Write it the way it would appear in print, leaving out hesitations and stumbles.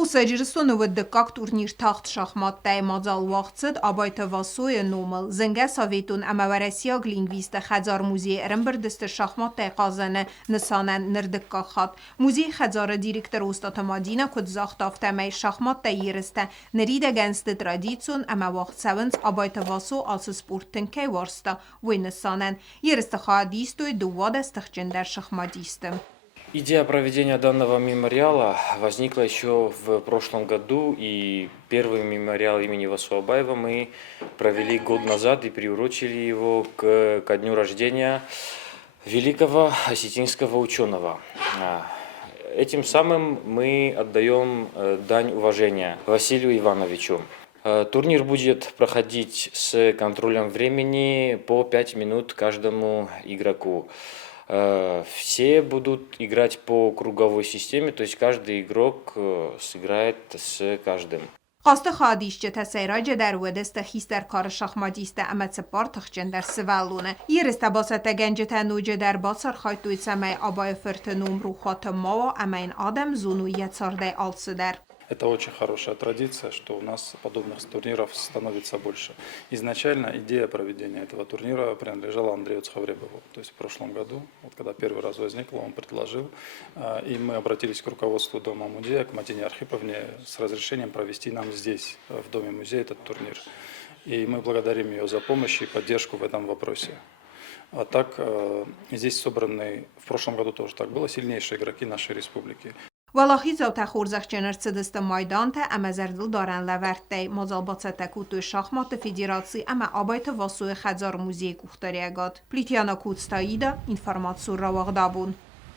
خصوصا ودقاق تورنير تاخت شахمات تاي مازال وقتد آبايت واسوي نومل زنگه ساويتون اما ورسياغ لينغويست خزار موزي ارنبر دست شахمات تاي قازنه نسانن نردقاق خات موزي خزار ديريكتر استاد مادينة كد زاخت افتمي شахمات تاي يرسته نريده گنست تراديتسون اما وقت سونس آبايت واسو آس سپورتن كي وارسته وينسانن يرسته خاديستو دواد استخجن در شахматистом. Идея проведения данного мемориала возникла еще в прошлом году, и первый мемориал имени Васу Абаева мы провели год назад и приурочили его ко дню рождения великого осетинского ученого. Этим самым мы отдаем дань уважения Василию Ивановичу. Турнир будет проходить с контролем времени по 5 минут каждому игроку. Все будут играть по круговой системе, то есть каждый игрок сыграет с каждым. قاست خادیش چه تسیراج در ودست خیستر کار شахматист اما سپار تخچن در سوالونه یرست باسط گنج تنوج در باسر خایتوی سمای آبای فرتنوم رو خاتم ما اما این آدم زونویت سارده آلسدر. Это очень хорошая традиция, что у нас подобных турниров становится больше. Изначально идея проведения этого турнира принадлежала Андрею Цхавребову. То есть в прошлом году, вот когда первый раз возникло, он предложил, и мы обратились к руководству Дома-музея, к Мадине Архиповне с разрешением провести нам здесь, в Доме-музея, этот турнир. И мы благодарим ее за помощь и поддержку в этом вопросе. А так, здесь собраны, в прошлом году тоже так было, сильнейшие игроки нашей республики. ولاخی زاوت خورزخ چنر صدست مایدان تا اما زردل دارن لورتی مازال با تکوتو شахмат فدراسي اما آبایت واسو خزار موزیک اختاری اگاد پلیتیانا کوتستایی دا اینفرماتسور را واغدابون.